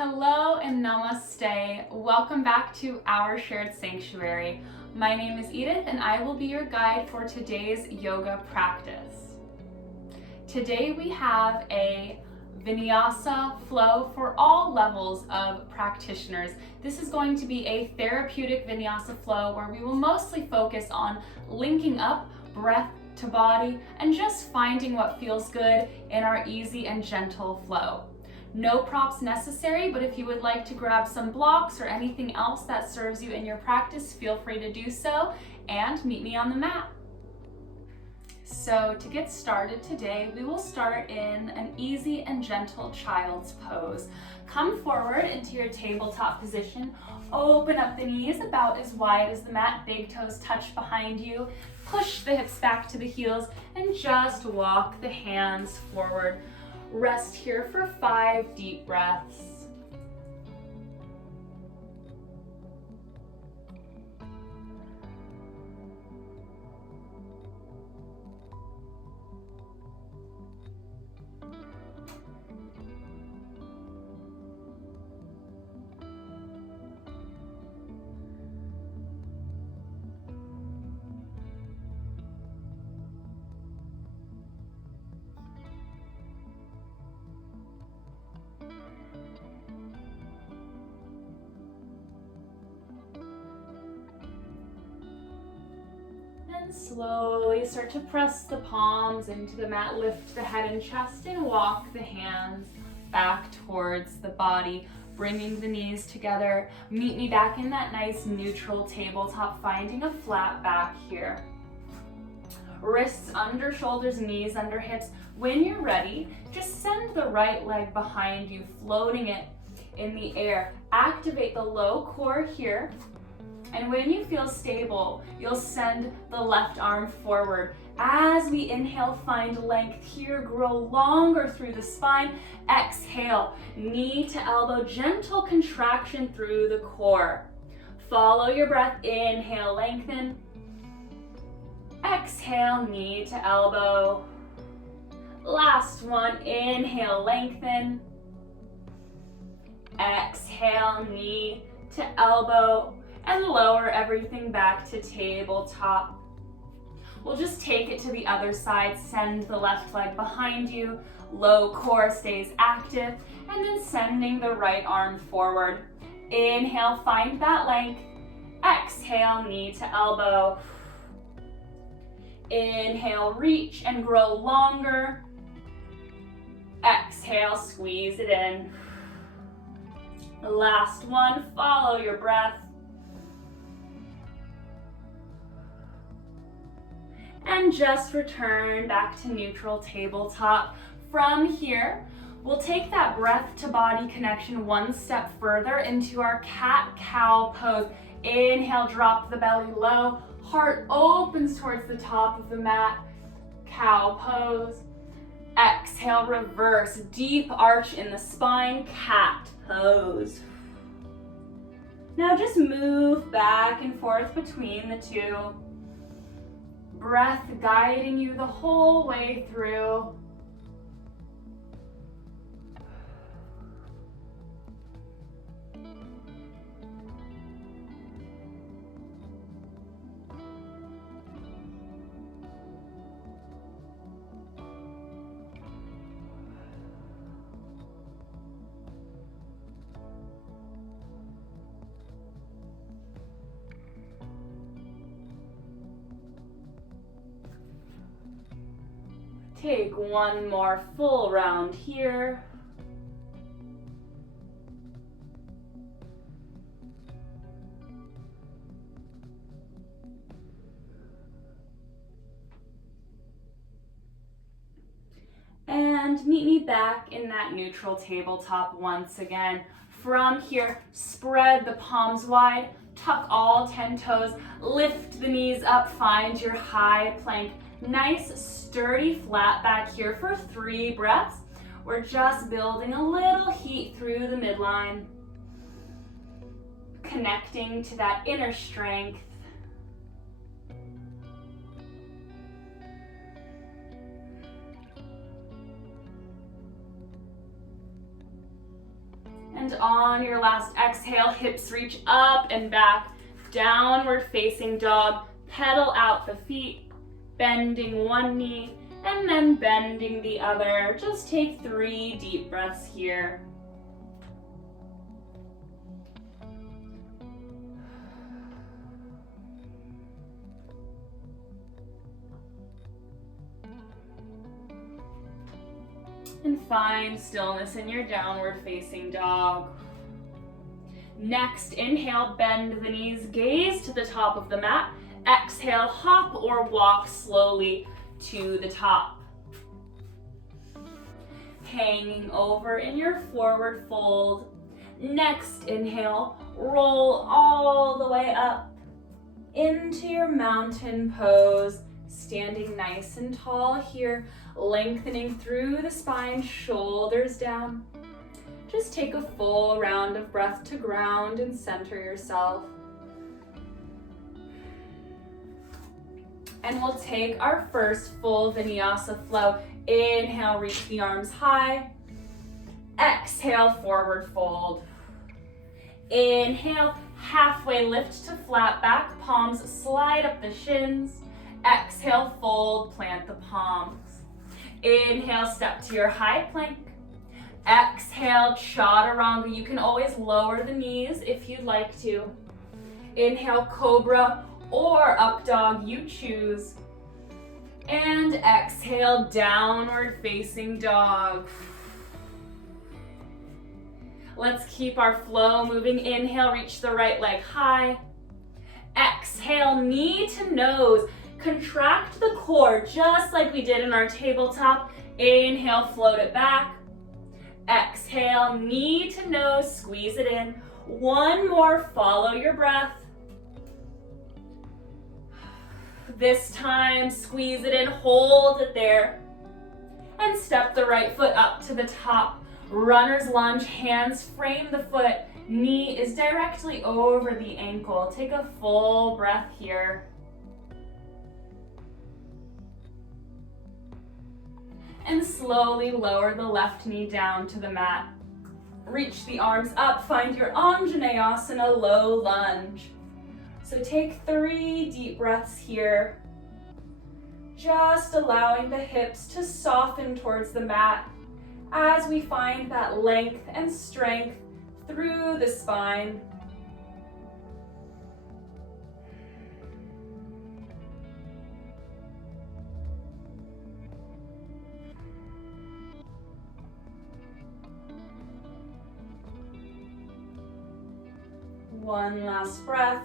Hello and namaste. Welcome back to our shared sanctuary. My name is Edith and I will be your guide for today's yoga practice. Today we have a Vinyasa flow for all levels of practitioners. This is going to be a therapeutic Vinyasa flow where we will mostly focus on linking up breath to body and just finding what feels good in our easy and gentle flow. No props necessary, but if you would like to grab some blocks or anything else that serves you in your practice, feel free to do so and meet me on the mat. So to get started today, we will start in an easy and gentle child's pose. Come forward into your tabletop position. Open up the knees about as wide as the mat. Big toes touch behind you. Push the hips back to the heels and just walk the hands forward. Rest here for 5 deep breaths. And slowly start to press the palms into the mat, lift the head and chest, and walk the hands back towards the body, bringing the knees together. Meet me back in that nice neutral tabletop, finding a flat back here. Wrists under shoulders, knees under hips. When you're ready, just send the right leg behind you, floating it in the air. Activate the low core here. And when you feel stable, you'll send the left arm forward. As we inhale, find length here, grow longer through the spine. Exhale, knee to elbow, gentle contraction through the core. Follow your breath, inhale, lengthen. Exhale, knee to elbow. Last one, inhale, lengthen. Exhale, knee to elbow. And lower everything back to tabletop. We'll just take it to the other side, send the left leg behind you, low core stays active, and then sending the right arm forward. Inhale, find that length. Exhale, knee to elbow. Inhale, reach and grow longer. Exhale, squeeze it in. The last one, follow your breath. And just return back to neutral tabletop. From here, we'll take that breath to body connection one step further into our cat-cow pose. Inhale, drop the belly low. Heart opens towards the top of the mat. Cow pose. Exhale, reverse. Deep arch in the spine. Cat pose. Now just move back and forth between the two. Breath guiding you the whole way through. Take one more full round here. And meet me back in that neutral tabletop once again. From here, spread the palms wide, tuck all 10 toes, lift the knees up, find your high plank. Nice, sturdy, flat back here for 3 breaths. We're just building a little heat through the midline. Connecting to that inner strength. And on your last exhale, hips reach up and back, downward facing dog. Pedal out the feet, bending one knee and then bending the other. Just take 3 deep breaths here. And find stillness in your downward facing dog. Next, inhale, bend the knees, gaze to the top of the mat. Exhale, hop or walk slowly to the top. Hanging over in your forward fold. Next, inhale, roll all the way up into your mountain pose. Standing nice and tall here, lengthening through the spine, shoulders down. Just take a full round of breath to ground and center yourself. And we'll take our first full Vinyasa flow. Inhale, reach the arms high. Exhale, forward fold. Inhale, halfway lift to flat back, palms slide up the shins. Exhale, fold, plant the palms. Inhale, step to your high plank. Exhale, chaturanga. You can always lower the knees if you'd like to. Inhale, cobra or up dog, you choose. And exhale, downward facing dog. Let's keep our flow moving. Inhale, reach the right leg high. Exhale, knee to nose. Contract the core just like we did in our tabletop. Inhale, float it back. Exhale, knee to nose, squeeze it in. One more, follow your breath. This time, squeeze it in, hold it there. And step the right foot up to the top. Runner's lunge, hands frame the foot. Knee is directly over the ankle. Take a full breath here. And slowly lower the left knee down to the mat. Reach the arms up, find your Anjaneyasana low lunge. So take 3 deep breaths here. Just allowing the hips to soften towards the mat as we find that length and strength through the spine. One last breath.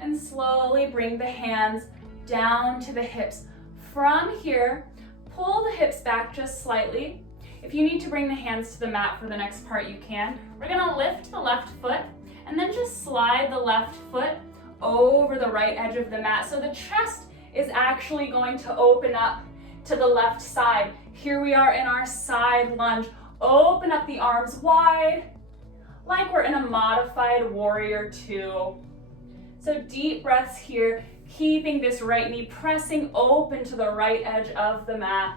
And slowly bring the hands down to the hips. From here, pull the hips back just slightly. If you need to bring the hands to the mat for the next part, you can. We're gonna lift the left foot and then just slide the left foot over the right edge of the mat. So the chest is actually going to open up to the left side. Here we are in our side lunge. Open up the arms wide, like we're in a modified warrior 2. So deep breaths here, keeping this right knee pressing open to the right edge of the mat.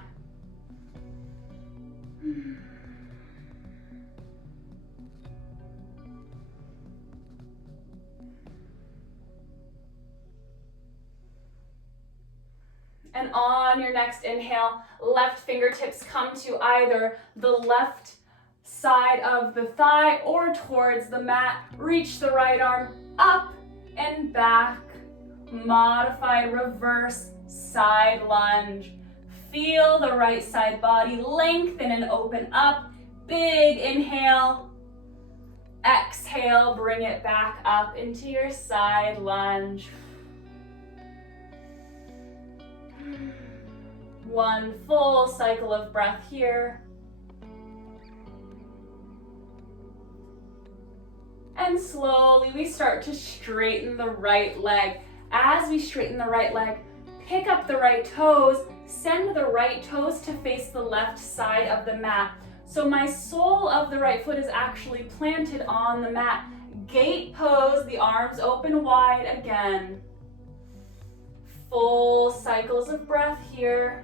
And on your next inhale, left fingertips come to either the left side of the thigh or towards the mat. Reach the right arm up and back. Modified reverse side lunge. Feel the right side body lengthen and open up. Big inhale. Exhale, bring it back up into your side lunge. One full cycle of breath here. And slowly we start to straighten the right leg. As we straighten the right leg, pick up the right toes, send the right toes to face the left side of the mat. So my sole of the right foot is actually planted on the mat. Gate pose, the arms open wide again. Full cycles of breath here.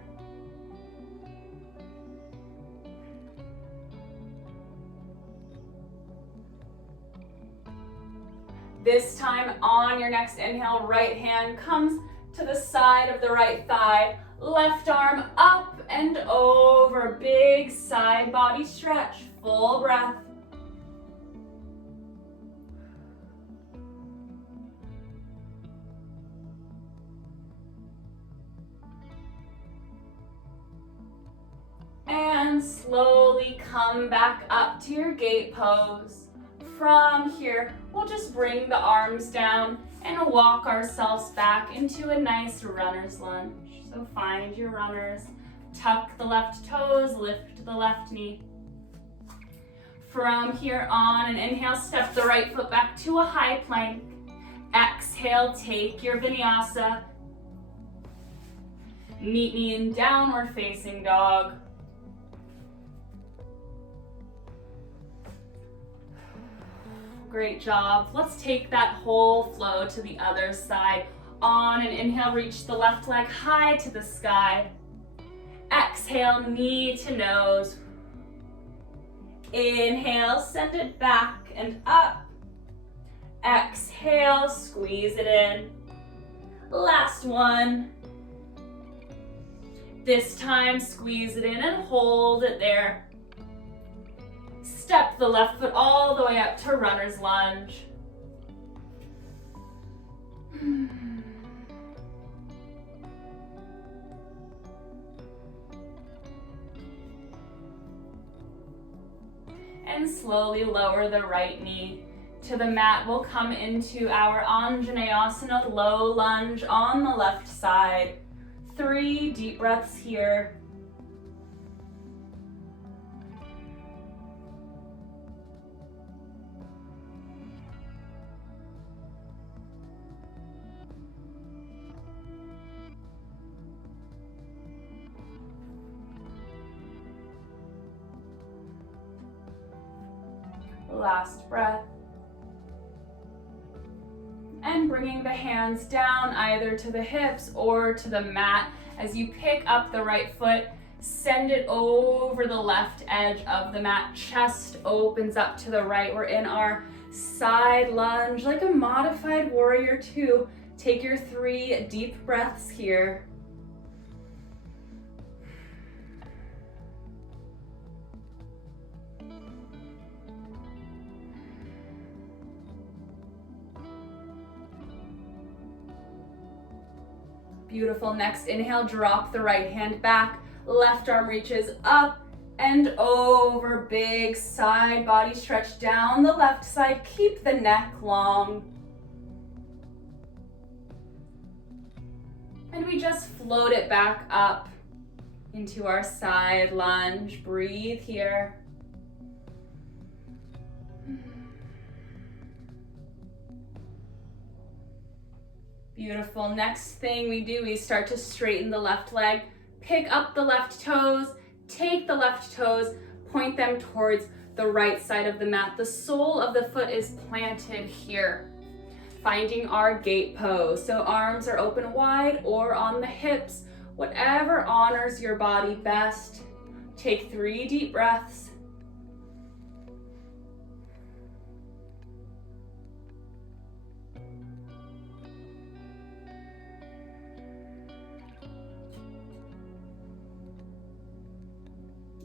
This time on your next inhale, right hand comes to the side of the right thigh, left arm up and over, big side body stretch, full breath. And slowly come back up to your gate pose. From here, we'll just bring the arms down and walk ourselves back into a nice runner's lunge. So find your runners, tuck the left toes, lift the left knee. From here on, an inhale, step the right foot back to a high plank. Exhale, take your vinyasa. Meet me in downward facing dog. Great job. Let's take that whole flow to the other side. On an inhale, reach the left leg high to the sky. Exhale, knee to nose. Inhale, send it back and up. Exhale, squeeze it in. Last one. This time, squeeze it in and hold it there. Step the left foot all the way up to runner's lunge. And slowly lower the right knee to the mat. We'll come into our Anjaneyasana, low lunge on the left side. 3 deep breaths here. Last breath. And bringing the hands down either to the hips or to the mat. As you pick up the right foot, send it over the left edge of the mat. Chest opens up to the right. We're in our side lunge, like a modified warrior 2. Take your 3 deep breaths here. Beautiful. Next inhale, drop the right hand back. Left arm reaches up and over. Big side body stretch down the left side. Keep the neck long. And we just float it back up into our side lunge. Breathe here. Beautiful. Next thing we do, we start to straighten the left leg. Pick up the left toes, take the left toes, point them towards the right side of the mat. The sole of the foot is planted here. Finding our gate pose. So arms are open wide or on the hips, whatever honors your body best. Take 3 deep breaths.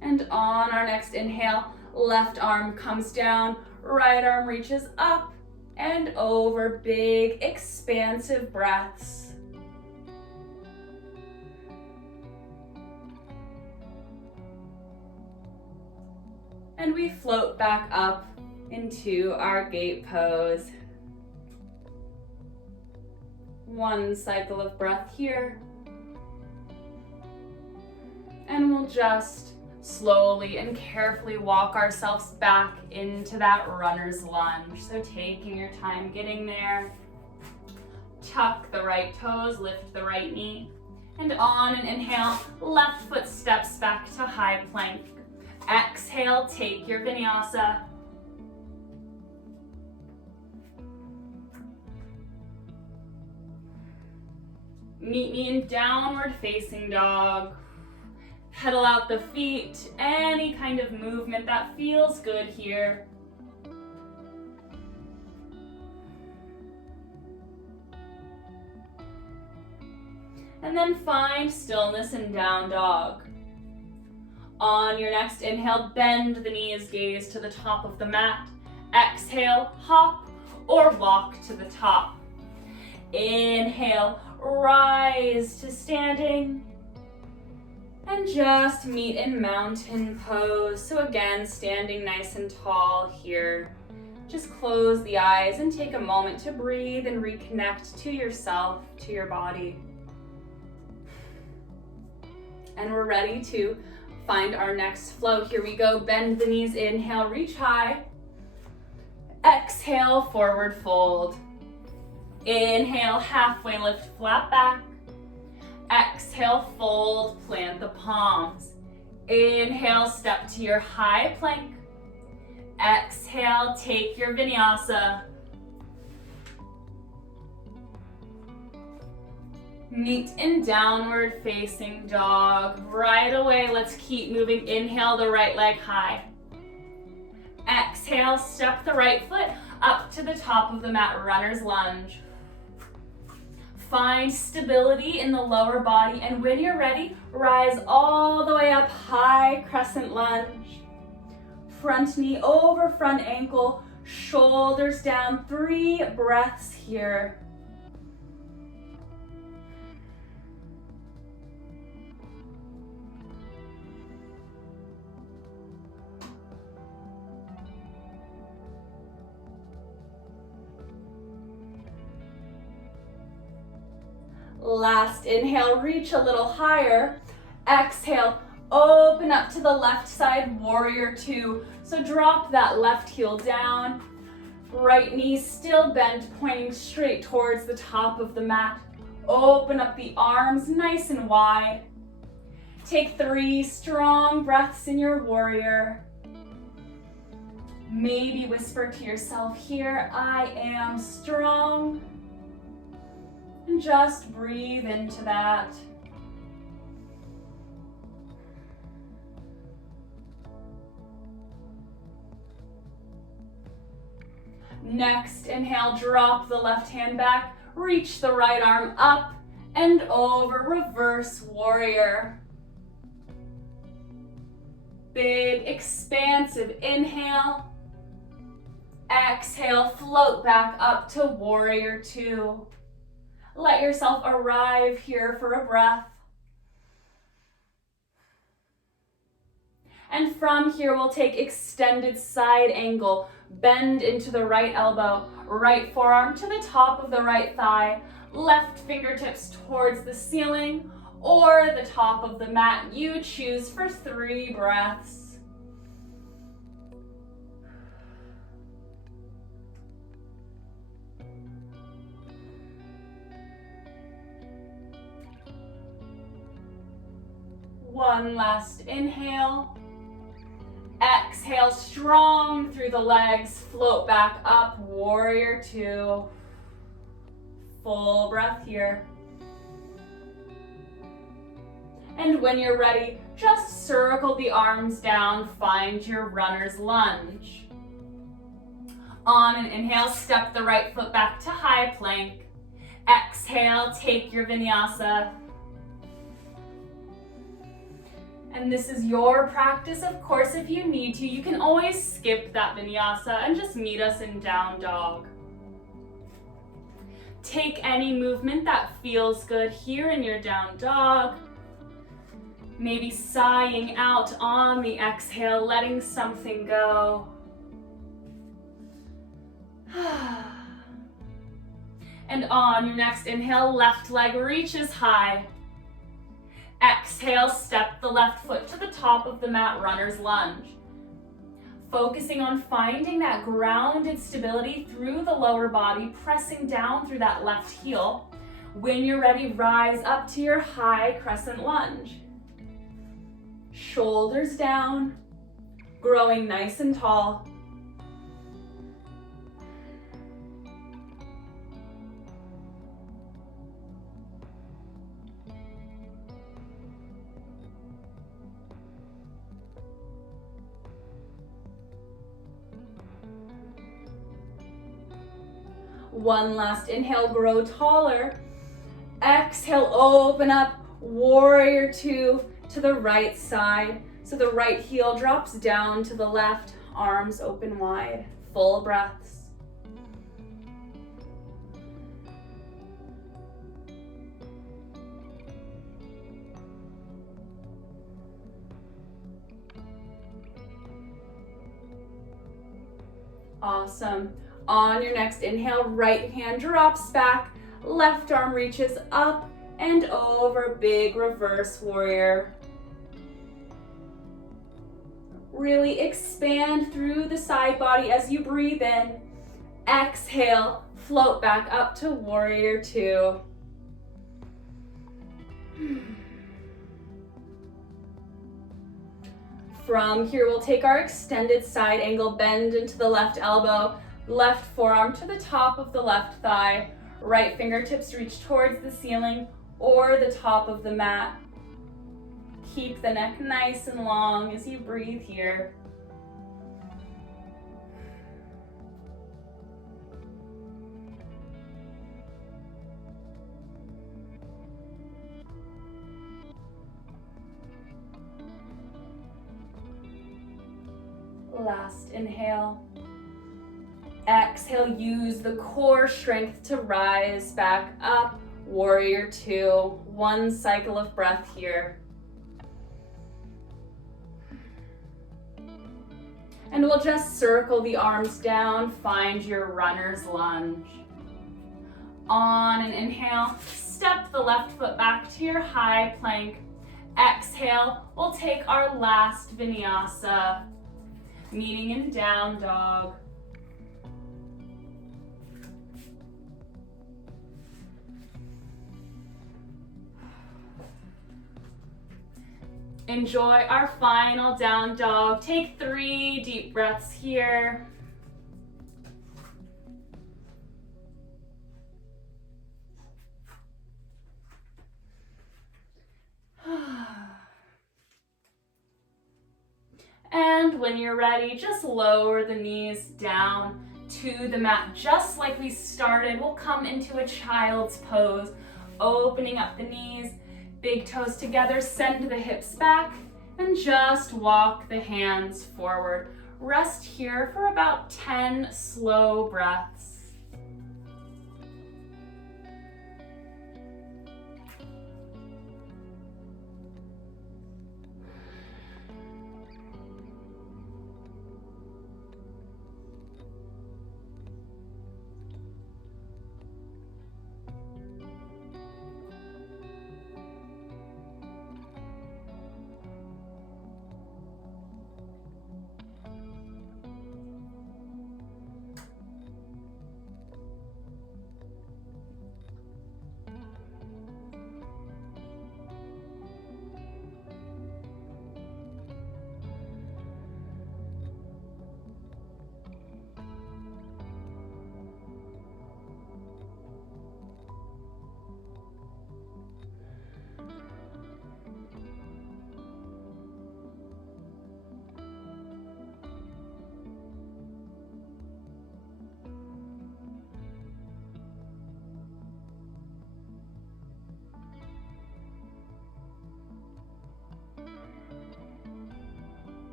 And on our next inhale, left arm comes down, right arm reaches up and over. Big, expansive breaths. And we float back up into our gate pose. 1 cycle of breath here. And we'll just slowly and carefully walk ourselves back into that runner's lunge. So taking your time getting there. Tuck the right toes, lift the right knee. And on an inhale, left foot steps back to high plank. Exhale, take your vinyasa. Meet me in downward facing dog. Pedal out the feet, any kind of movement that feels good here. And then find stillness in down dog. On your next inhale, bend the knees, gaze to the top of the mat. Exhale, hop or walk to the top. Inhale, rise to standing. And just meet in mountain pose. So again, standing nice and tall here. Just close the eyes and take a moment to breathe and reconnect to yourself, to your body. And we're ready to find our next flow. Here we go. Bend the knees, inhale, reach high. Exhale, forward fold. Inhale, halfway lift, flat back. Exhale, fold, plant the palms. Inhale, step to your high plank. Exhale, take your vinyasa. Meet in downward facing dog. Right away, let's keep moving. Inhale, the right leg high. Exhale, step the right foot up to the top of the mat, runner's lunge. Find stability in the lower body, and when you're ready, rise all the way up, high crescent lunge. Front knee over front ankle, shoulders down, 3 breaths here. Last inhale, reach a little higher. Exhale, open up to the left side, warrior 2. So drop that left heel down. Right knee still bent, pointing straight towards the top of the mat. Open up the arms nice and wide. Take 3 strong breaths in your warrior. Maybe whisper to yourself here, I am strong. And just breathe into that. Next, inhale, drop the left hand back, reach the right arm up and over, reverse warrior. Big, expansive inhale. Exhale, float back up to warrior 2. Let yourself arrive here for a breath. And from here, we'll take extended side angle. Bend into the right elbow, right forearm to the top of the right thigh, left fingertips towards the ceiling or the top of the mat. You choose for 3 breaths. One last inhale. Exhale, strong through the legs, float back up, warrior 2. Full breath here. And when you're ready, just circle the arms down, find your runner's lunge. On an inhale, step the right foot back to high plank. Exhale, take your vinyasa. And this is your practice, of course. If you need to, you can always skip that vinyasa and just meet us in down dog. Take any movement that feels good here in your down dog. Maybe sighing out on the exhale, letting something go. And on your next inhale, left leg reaches high. Exhale, step the left foot to the top of the mat, runner's lunge. Focusing on finding that grounded stability through the lower body, pressing down through that left heel. When you're ready, rise up to your high crescent lunge. Shoulders down, growing nice and tall. One last inhale, grow taller. Exhale, open up, warrior two to the right side. So the right heel drops down to the left, arms open wide, full breaths. Awesome. On your next inhale, right hand drops back, left arm reaches up and over, big reverse warrior. Really expand through the side body as you breathe in. Exhale, float back up to warrior two. From here, we'll take our extended side angle, bend into the left elbow, left forearm to the top of the left thigh, right fingertips reach towards the ceiling or the top of the mat. Keep the neck nice and long as you breathe here. Last inhale. Exhale, use the core strength to rise back up. Warrior two, one cycle of breath here. And we'll just circle the arms down, find your runner's lunge. On an inhale, step the left foot back to your high plank. Exhale, we'll take our last vinyasa, meeting in down dog. Enjoy our final down dog. Take 3 deep breaths here. And when you're ready, just lower the knees down to the mat, just like we started. We'll come into a child's pose, opening up the knees, big toes together, send the hips back, and just walk the hands forward. Rest here for about 10 slow breaths.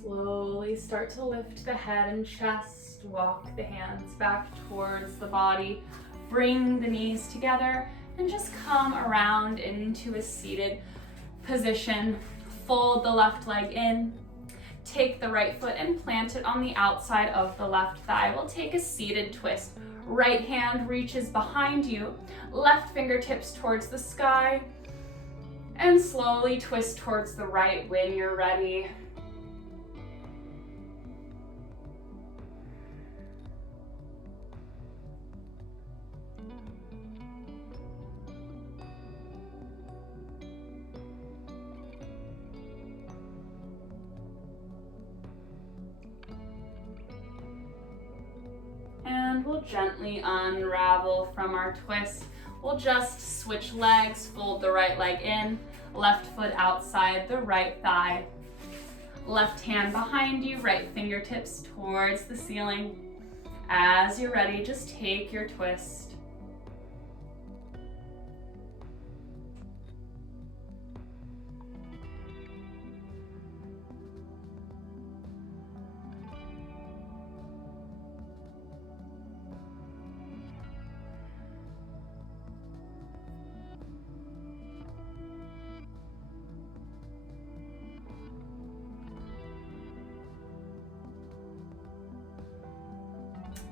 Slowly start to lift the head and chest, walk the hands back towards the body, bring the knees together, and just come around into a seated position. Fold the left leg in, take the right foot and plant it on the outside of the left thigh. We'll take a seated twist. Right hand reaches behind you, left fingertips towards the sky, and slowly twist towards the right when you're ready. And we'll gently unravel from our twist. We'll just switch legs, fold the right leg in, Left foot outside the right thigh. Left hand behind you, right fingertips towards the ceiling. As you're ready, just take your twist.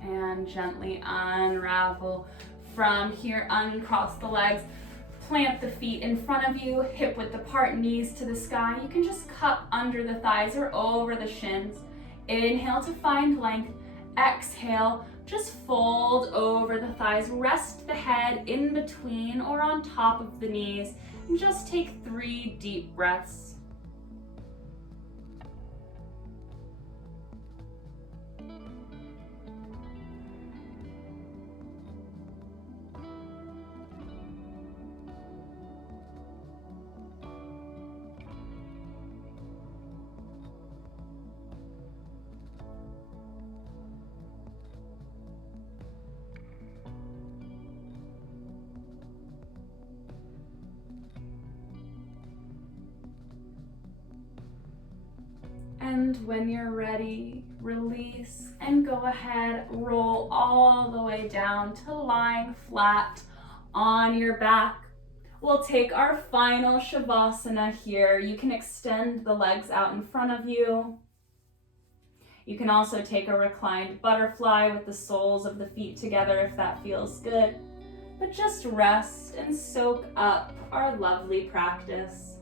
And gently unravel. From here, uncross the legs, plant the feet in front of you, hip width apart, knees to the sky. You can just cup under the thighs or over the shins. Inhale to find length. Exhale, just fold over the thighs. Rest the head in between or on top of the knees. And just take 3 deep breaths. And when you're ready, release and go ahead, roll all the way down to lying flat on your back. We'll take our final Shavasana here. You can extend the legs out in front of you. You can also take a reclined butterfly with the soles of the feet together if that feels good. But just rest and soak up our lovely practice.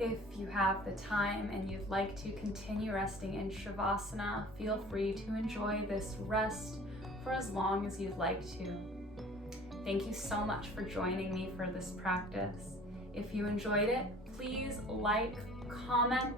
If you have the time and you'd like to continue resting in Shavasana, feel free to enjoy this rest for as long as you'd like to. Thank you so much for joining me for this practice. If you enjoyed it, please like, comment,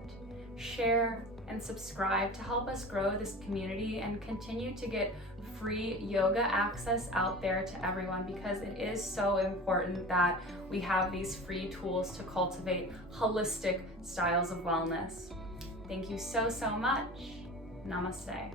share, and subscribe to help us grow this community and continue to get free yoga access out there to everyone, because it is so important that we have these free tools to cultivate holistic styles of wellness. Thank you so, so much. Namaste.